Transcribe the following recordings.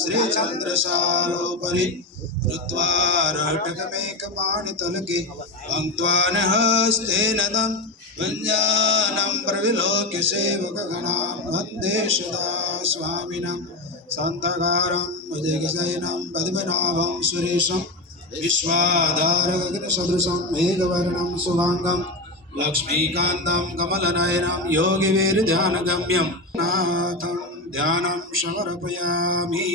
श्रीचन्द्रशालोपरि कृत्वा रटकमेकपाणितलके भङ्क्त्वा हस्तेन तं भुञ्जानं प्रविलोक्य सेवकगणां वन्दे सदा स्वामिनं शान्ताकारं भुजगशयनं पद्मनाभं सुरेशं विश्वाधारगगनसदृशं मेघवर्णं शुभाङ्गं लक्ष्मीकान्तं कमलनयनं योगिवीर्ध्यानगम्यं नाथं ध्यानं समर्पयामि।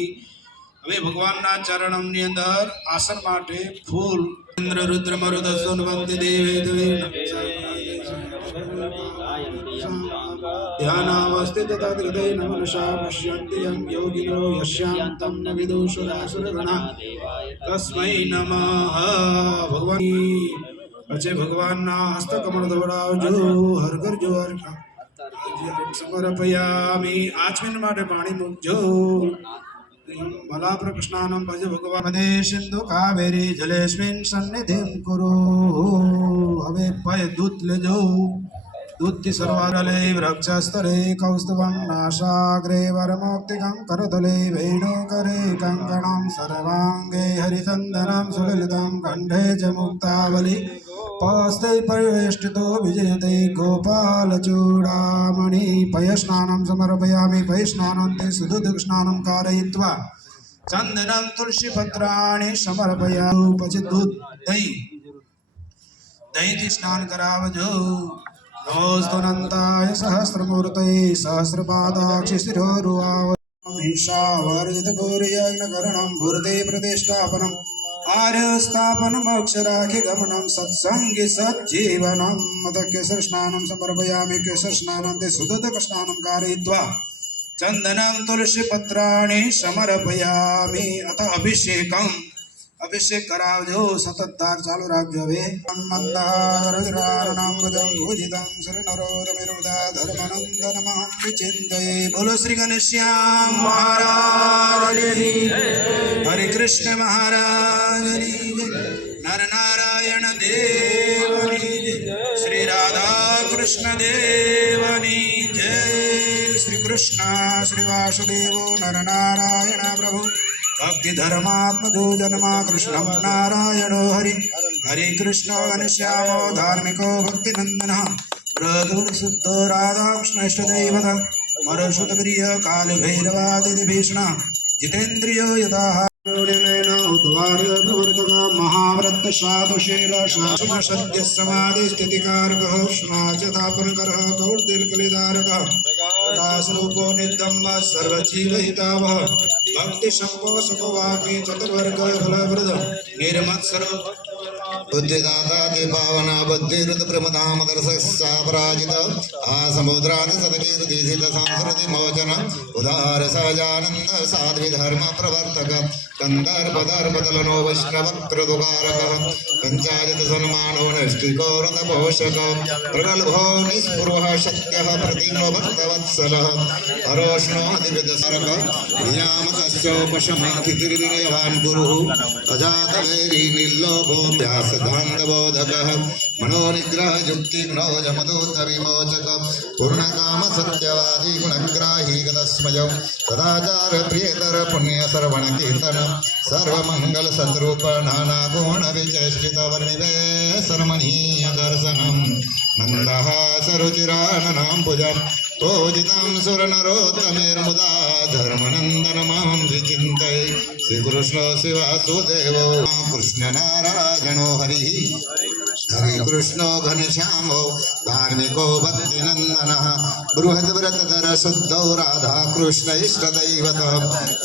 હવે ભગવાનના ચરણની અંદર આસન માટે ફૂલ ઇન્દ્ર રુદ્ર મરુદ સુનવંતિ દેવે દેવે ध्यानावस्थित तद्हृदयेन मनसा पश्यन्ति यं योगिनो यस्यां तं न विदुषुरासुरगणा तस्मै नमः। भगवान अच्छे भगवानना हस्तकमल दौड़ावजो हर करजो हर समर्पयामि। आचमन माटे पाणी मूकजो। मलाप्र कृष्णानं भज भगवाने सिंधु कावेरी जलेस्मिन् सन्निधिं कुरु। हवे पय दूत लेजो दूति सर्वारले वृक्षस्तरे कौस्तुभं नासाग्रे वरमौक्तिकं करतले वेणुकरे कङ्कणं सर्वाङ्गे हरिचन्दनं सुललितं कण्ठे च मुक्तावली पास्ते परिवेष्टितो विजयते गोपालचूडामणि। पयस्नानं समर्पयामि। पयस्नानं ते सुदुदुस्नानं कारयित्वा चन्दनं तुलसीपत्राणि समर्पयामि। પછી दूध दही स्नान करावजो। नमोस्तुनन्ताय सहस्रमूर्तये सहस्रपादाक्षिशिरोरुवावहिंसावर्जितभूर्यज्ञकरणं भूर्दे प्रतिष्ठापनम् आर्यस्थापनमक्षराखिगमनं सत्सङ्गि सज्जीवनं मदकेशरस्नानं समर्पयामि। केशरस्नानं ते सुदुदकस्नानं कारयित्वा चन्दनं तुलसीपत्राणि समर्पयामि। अथ अभिषेक करावजो। सततधार चालू राखजो। હવે મંદારજરારણામ ભજં ભૂજિतं શ્રીનરોદમિરુદા ધર્મનંદનમહં વિચિંતયે। બોલો શ્રી ઘનશ્યામ મહારાજની જય। હરે કૃષ્ણ મહારાજની જય। નર નારાયણ દેવની જય। શ્રી રાધા કૃષ્ણ દેવની જય। શ્રી કૃષ્ણ શ્રી વાસુદેવો નર નારાયણ પ્રભુ भक्ति धर्मात्मजो जन्मा कृष्णं नारायणो हरि। हरे कृष्ण घनश्यामो धार्मिको भक्तिनन्दनः प्रगुरुशुद्धो राधाकृष्णेष्टदैवत मरुसुतप्रिय कालभैरवादिभीषण जितेन्द्रियो यदा महाव्रत साधुशील शासन सद्य समाधि स्थितिकारकः स्नाचतापनकरः कौर्दिर्कलिदारकः दासरूपो नित्यं सर्वजीवहितावः भक्ति संपो सकोवाग्नि चतुर्वर्ग फलप्रद निर्मत्सर बुद्धिदाता पावना बुद्धिरुत प्रमदाम दर्शपराजित आसमुद्रादि सदकीर्तिसित संस्कृति मोचन उदार सहजानंद साध्वी धर्म प्रवर्तक कंदर्पदर्पदलनो वैष्णवक्रतुकारक पंचायत सन्मानो नैष्ठिको रथपोषक प्रगल्भो निस्पृहः शक्यः प्रतिमभक्तवत्सलः हरोष्णोऽधिविदसर्ग नियामकस्योपशमैथितिर्विनयवान् गुरुः अजातवैरी निर्लोभो व्यासधान्तबोधकः मनोनिग्रह युक्तिघ्नो यमदूतविमोचक पूर्णकाम सत्यवादी गुणग्राही गतस्मजौ सदाचार प्रियतर पुण्य सर्वण कीर्तन सर्वमंगल सद्रूप नाना गुण विचेष्टित वर्णिवेशनमनीय दर्शनम नंदः सरुचिराननां भुजं पूजितं सुरनरोत्तमेर्मुदा धर्मनन्दनमहं विचिन्तये। श्रीकृष्ण शिवासुदेवो कृष्णनारायणो हरिः हरे कृष्णो घनश्यामो धार्मिको भक्तिनन्दनः बृहद्व्रतधर शुद्धो राधा कृष्ण इष्टदैवत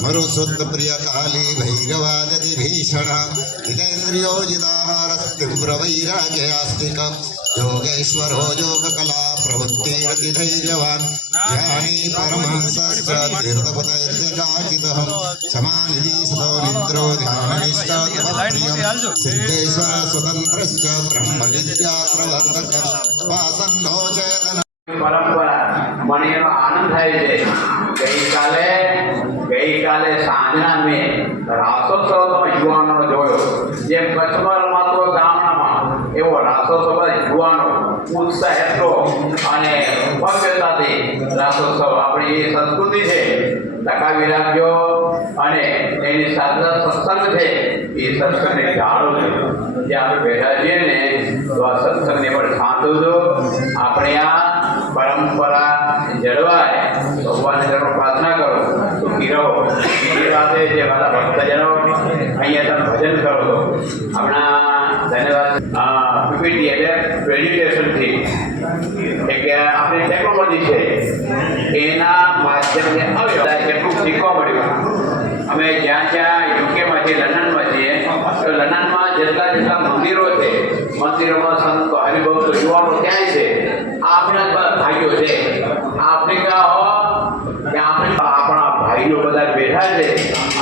मरुसुत प्रिय काली भैरवादति भीषण जितेन्द्रियो जिदाहारस्तीव्र वैराग्यास्तिक योगेश्वरो योगकला प्रवृत्तिरति धैर्यवान् ज्ञानी परमहंसश्च तीर्थपतैर्जगाचितः क्षमानिधि सतो निद्रो ध्याननिष्ठप्रियं सिद्धेश्वर स्वतन्त्रश्च ब्रह्म विद्या प्रवर्तक वासन्नो चेतन પરંપરા મને એનો આનંદ થાય છે। ગઈકાલે સાંજના મેં રાસોત્સવનો યુવાનો જોયો। જેમ કચ્છમાં રમાતો ગામડામાં એવો રાસોત્સવ યુવાનો ઉત્સાહ એટલો અને ભવ્યતાથી રાસોત્સવ આપણી એ સંસ્કૃતિ છે। ટકાવી રાખજો અને એની સાથે સત્સંગ છે એ સત્સંગને જાળો છે. જે આપણે બેઠા છીએ ને તો આ સત્સંગને પણ સાંધો આપણે આ પરંપરા જળવાય. ભગવાનને જરૂર પ્રાર્થના કરો સુખી રહો. બીજી વાતે જે મારા ભક્તજનો અહીંયા તમે ભજન કરો છો આપણા ધન્યવાદ પીપીટી એટલે પ્રેઝન્ટેશનથી કે આપણી ટેકનોલોજી છે એના માધ્યમથી આવ્યો કેટલું શીખવા મળ્યું. અમે જ્યાં યુકેમાં છીએ, લંડનમાં છીએ, તો લંડનમાં જેટલા મંદિરો છે મંદિરોમાં સંતો હરિભક્તો યુવાનો ક્યાંય છે આપણા ભાઈઓ છે. આફ્રિકા હો કે આપણા ભાઈઓ બધા બેઠા છે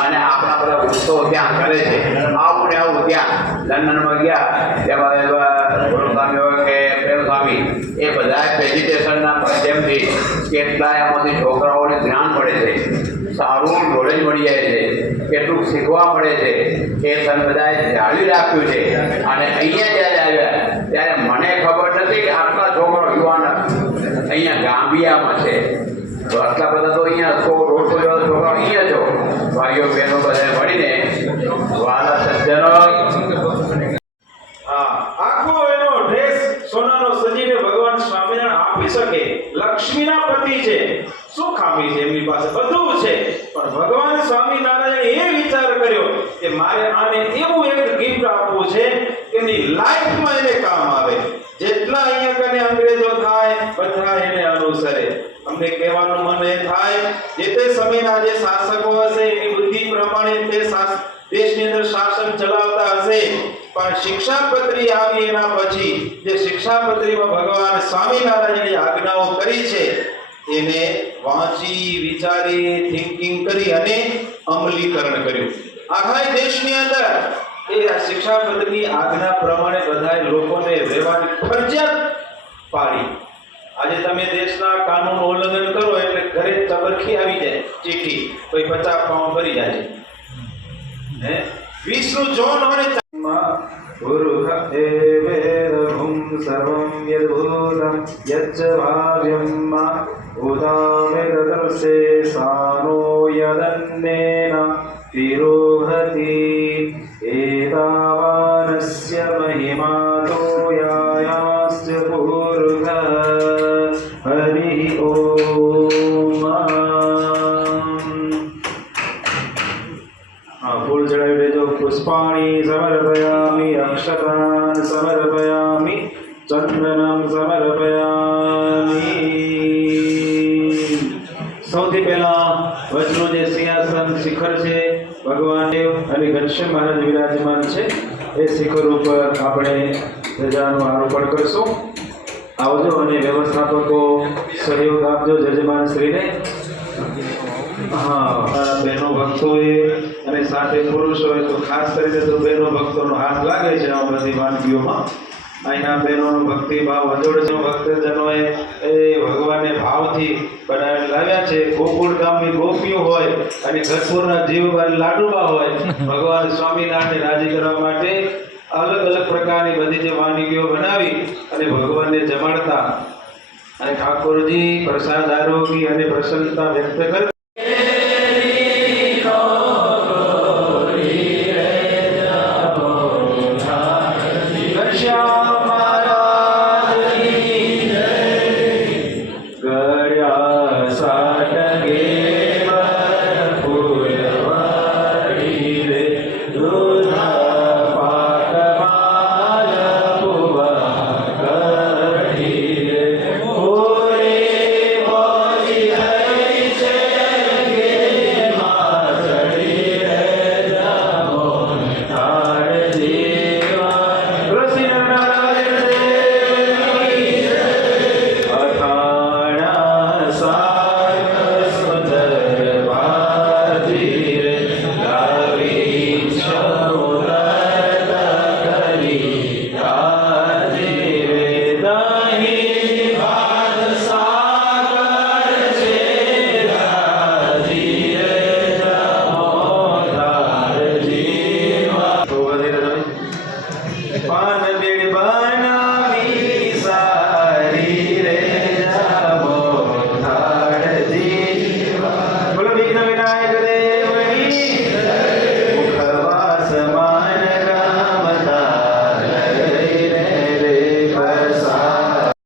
અને આપણા બધા ઉત્સવો ત્યાં કરે છે. આપણે આવું ત્યાં લંડનમાં ગયા તેમાં ગુરુસ્વામી હોય કે પ્રેમસ્વામી એ બધા પ્રેઝન્ટેશનના માધ્યમથી કેટલાય આમાંથી છોકરાઓને જ્ઞાન મળે છે, સારું નોલેજ મળી જાય છે, કેટલું શીખવા મળે છે. એ તમે બધાએ જાળવી રાખ્યું છે. અને અહીંયા જ્યારે આવ્યા ત્યારે મને ખબર નથી કે આટલા છોકરો યુવાન અહીંયા ગાંબિયામાં છે. તો આટલા બધા તો અહીંયા 100-150 જેવા છોકરાઓ અહીંયા છો. ભાઈઓ બહેનો બધા મળીને વાલા સજ્જનો આખો એનો ડ્રેસ સોનાનો સજીને ભગવાન સ્વામિનારાયણ આપી શકે. લક્ષ્મીના પતિ છે, શું ખામી છે એમની પાસે? બધું છે. પણ ભગવાન સ્વામિનારાયણે એ વિચાર કર્યો કે મારે આને એવું એક ગિફ્ટ આપવું છે કે એની લાઈફમાં એને કામ આવે. જેટલા અહીંયા કને અંગ્રેજો થાય બધા એને અનુસરે. અમને કહેવાનું મન એ થાય જે તે સમયના જે શાસકો હશે એની બુદ્ધિ પ્રમાણે તે દેશની અંદર શાસન ચલાવતા હશે. પણ શિક્ષાપત્રી આવી એના પછી જે શિક્ષાપત્રીમાં ભગવાન સ્વામિનારાયણની આજ્ઞાઓ કરી છે એને વાંચી વિચારી થિંકિંગ કરી અને અમલીકરણ કર્યું. આખા દેશની અંદર એ શિક્ષાપત્રીની આજ્ઞા પ્રમાણે બધા લોકોને રહેવાની ફરજિયાત પાડી. આજે તમે દેશના કાનૂન ઉલ્લંઘન કરો એટલે ઘરે તબરખી આવી જાય, ચીઠી કોઈ 50 પાઉન્ડ ભરી જાય. હે વિષ્ણુ જોન અને ગુરુઃ એવેદહું સર્વં યદ્ભૂतं યચ્ચ ભાવ્યં ભૂતામેતદર્શે સાનો યદન્નેન તિરોહતિ એતાવાનસ્ય મહિમાતો યાયાસ્ચ પૂર્વઃ હરિ ઓમ. ફૂલ ચડાવી દેજો. પુષ્પાણી સમર્પયામિ, અક્ષતાન સમર્પયામિ, ચંદનમ સમર્પયામિ. સૌથી પહેલા વચનું જે સિંહાસન શિખર છે ભગવાન દેવ અને ઘનશ્યામ મહારાજ વિરાજમાન છે એ શિખર ઉપર આપણે ધજાનું આરોપણ કરશું. આવજો અને વ્યવસ્થાપકો સહયોગ આપજો જજમાન શ્રીને. બહેનો ભક્તોએ અને સાથે પુરુષોએ તો ખાસ કરીને તો બહેનો ભક્તોનો હાથ લાગે છે આ બધી વાનગીઓમાં. અહીંના બહેનોનો ભક્તિભાવ અજોડ છે. ભક્તજનોએ એ ભગવાનને ભાવથી બનાવી લાવ્યા છે. ગોકુળ ગામની ગોપીઓ હોય અને ગઢપુરના જીવભાઈ લાડુબા હોય, ભગવાન સ્વામિનારાયણને રાજી કરવા માટે અલગ અલગ પ્રકારની બધી જે વાનગીઓ બનાવી અને ભગવાનને જમાડતા અને ઠાકોરજી પ્રસાદ આરોગી અને પ્રસન્નતા વ્યક્ત કરતા.